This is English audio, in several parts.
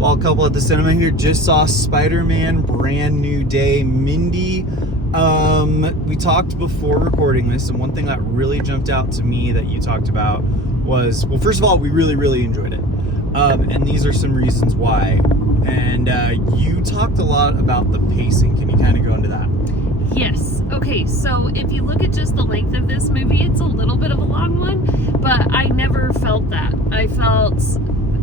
Well, a couple at the cinema here just saw Spider-Man Brand New Day. Mindy, we talked before recording this, and one thing that really jumped out to me that you talked about was, well, first of all, we really, really enjoyed it. And these are some reasons why. And you talked a lot about the pacing. Can you kind of go into that? Yes. Okay, so if you look at just the length of this movie, it's a little bit of a long one, but I never felt that. I felt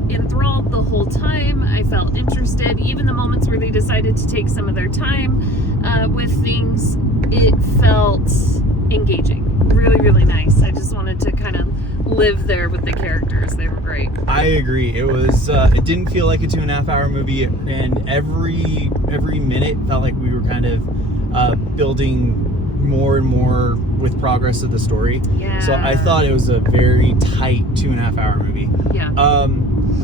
enthralled the whole time. I felt interested. Even the moments where they decided to take some of their time with things, it felt engaging. Really, really nice. I just wanted to kind of live there with the characters. They were great. I agree. It was. It didn't feel like a 2.5 hour movie, and every minute felt like we were kind of building more and more with progress of the story. Yeah. So I thought it was a very tight 2.5 hour movie. Yeah.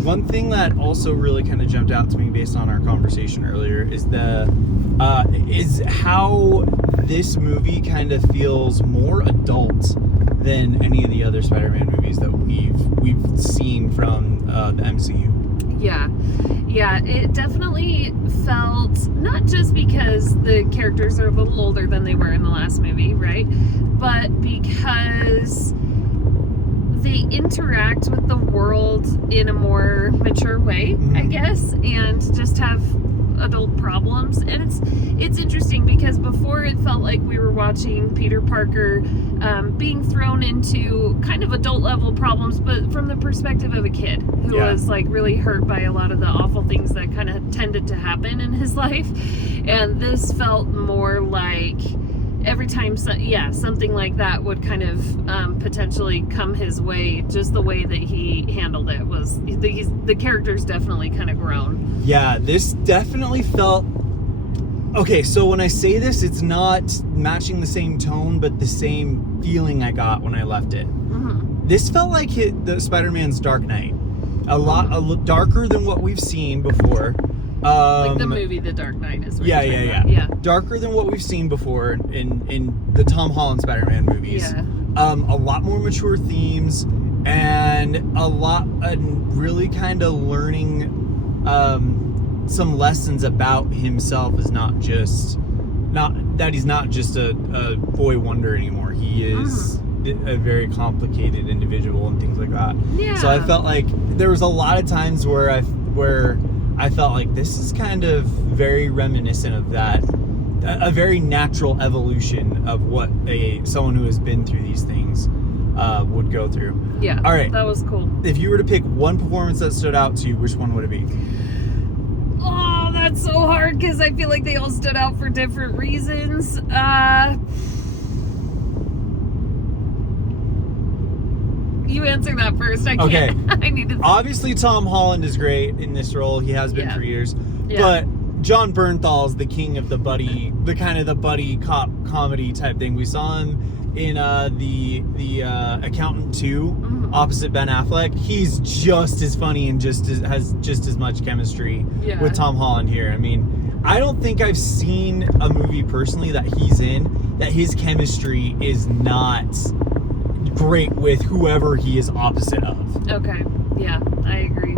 One thing that also really kind of jumped out to me based on our conversation earlier is is how this movie kind of feels more adult than any of the other Spider-Man movies that we've seen from the MCU. Yeah, it definitely felt, not just because the characters are a little older than they were in the last movie, right? But because they interact with the world in a more mature way, I guess, and just have adult problems. And it's interesting because before it felt like we were watching Peter Parker being thrown into kind of adult level problems, but from the perspective of a kid who was like really hurt by a lot of the awful things that kind of tended to happen in his life. And this felt more like every time something like that would kind of potentially come his way, just the way that he handled it was the character's definitely kind of grown. Yeah, this definitely felt okay. So when I say this, it's not matching the same tone, but the same feeling I got when I left it. This felt like the Spider-Man's Dark Knight, a lot darker than what we've seen before. Like the movie The Dark Knight is what yeah. Darker than what we've seen before in the Tom Holland Spider-Man movies. Yeah. A lot more mature themes, and really kind of learning some lessons about himself as he's not just a boy wonder anymore. He is a very complicated individual and things like that. Yeah. So I felt like there was a lot of times where I felt like this is kind of very reminiscent of that, a very natural evolution of what someone who has been through these things would go through. Yeah. All right. That was cool. If you were to pick one performance that stood out to you, which one would it be? Oh, that's so hard because I feel like they all stood out for different reasons. You answer that first. I can't. Okay. I need to. Obviously, Tom Holland is great in this role. He has been for years. Yeah. But John Bernthal is the king of the buddy cop comedy type thing. We saw him in the Accountant 2 opposite Ben Affleck. He's just as funny and has just as much chemistry with Tom Holland here. I mean, I don't think I've seen a movie personally that he's in that his chemistry is not great with whoever he is opposite of. Okay. Yeah, I agree.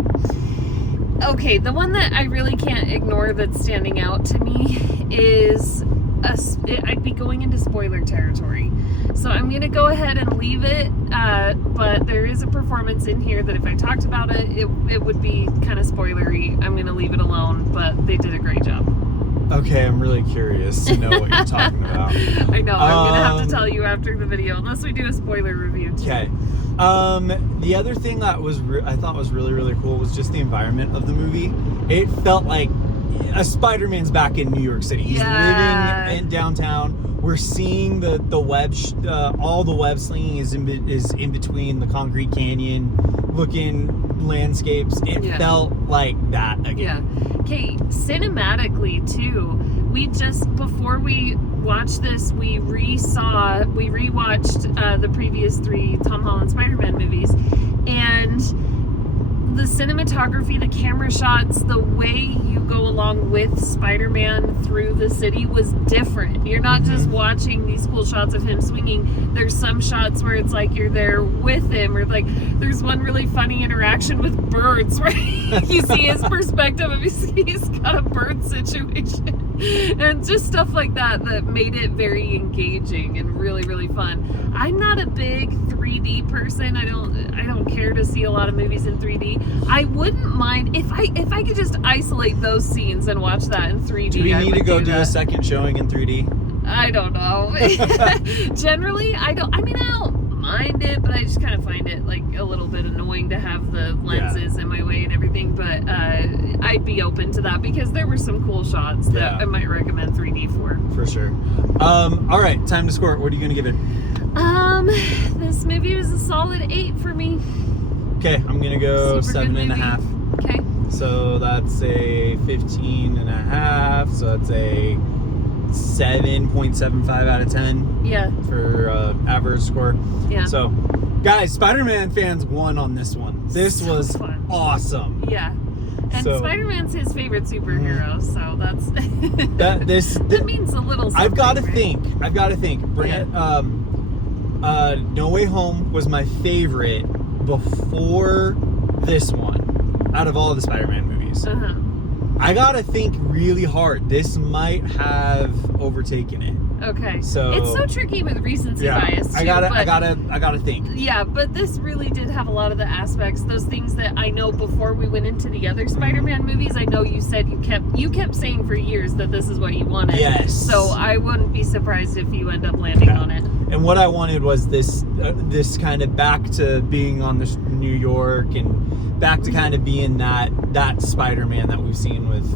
Okay, the one that I really can't ignore that's standing out to me is I'd be going into spoiler territory. So I'm going to go ahead and leave it, but there is a performance in here that if I talked about it would be kind of spoilery. I'm going to leave it alone, but they did a great job. Okay, I'm really curious to know what you're talking about. I know, I'm going to have to tell you after the video, unless we do a spoiler review too. Okay. The other thing that I thought was really, really cool was just the environment of the movie. It felt like a Spider-Man's back in New York City. He's living in downtown. We're seeing the web, all the web slinging is in between the concrete canyon looking landscapes. It felt like that again. Yeah. Okay, cinematically too. We just, before we watched this, we rewatched the previous 3 Tom Holland Spider-Man movies, and the cinematography, the camera shots, the way you go along with Spider-Man through the city was different. You're not just watching these cool shots of him swinging. There's some shots where it's like you're there with him, or like there's one really funny interaction with birds, right? You see his perspective of he's got a bird situation. And just stuff like that made it very engaging and really, really fun. I'm not a big 3D person. I don't care to see a lot of movies in 3D. I wouldn't mind if I could just isolate those scenes and watch that in 3D. Do we need to go do a second showing in 3D? I don't know. Generally, I don't mind it, but I just kind of find it like a little bit annoying to have the lenses in my way and everything. But I'd be open to that because there were some cool shots that I might recommend 3D for. For sure. All right, time to score. What are you gonna give it? This movie was a solid 8 for me. Okay, I'm gonna go 7.5. Okay. So that's a 15.5. So that's a 7.75 out of 10. Yeah. For average score. Yeah. So, guys, Spider-Man fans won on this one. This was fun. Awesome. Yeah. And Spider-Man's his favorite superhero, so that's that means a little something. I've got to think. No Way Home was my favorite before this one out of all the Spider-Man movies. I gotta think really hard. This might have overtaken it. Okay. So it's so tricky with recency bias too. I gotta think. Yeah, but this really did have a lot of the aspects, those things that I know before we went into the other Spider-Man movies. I know you said you kept saying for years that this is what you wanted. Yes. So I wouldn't be surprised if you end up landing on it. And what I wanted was this kind of back to being on this New York and back to kind of being that Spider-Man that we've seen with.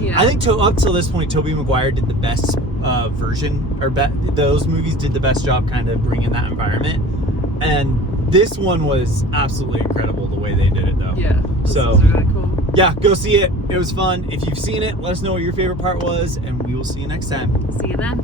Yeah. I think up till this point, Tobey Maguire did the best version, or those movies did the best job kind of bringing that environment. And this one was absolutely incredible the way they did it, though. Yeah. This was really cool. Yeah, go see it. It was fun. If you've seen it, let us know what your favorite part was, and we will see you next time. See you then.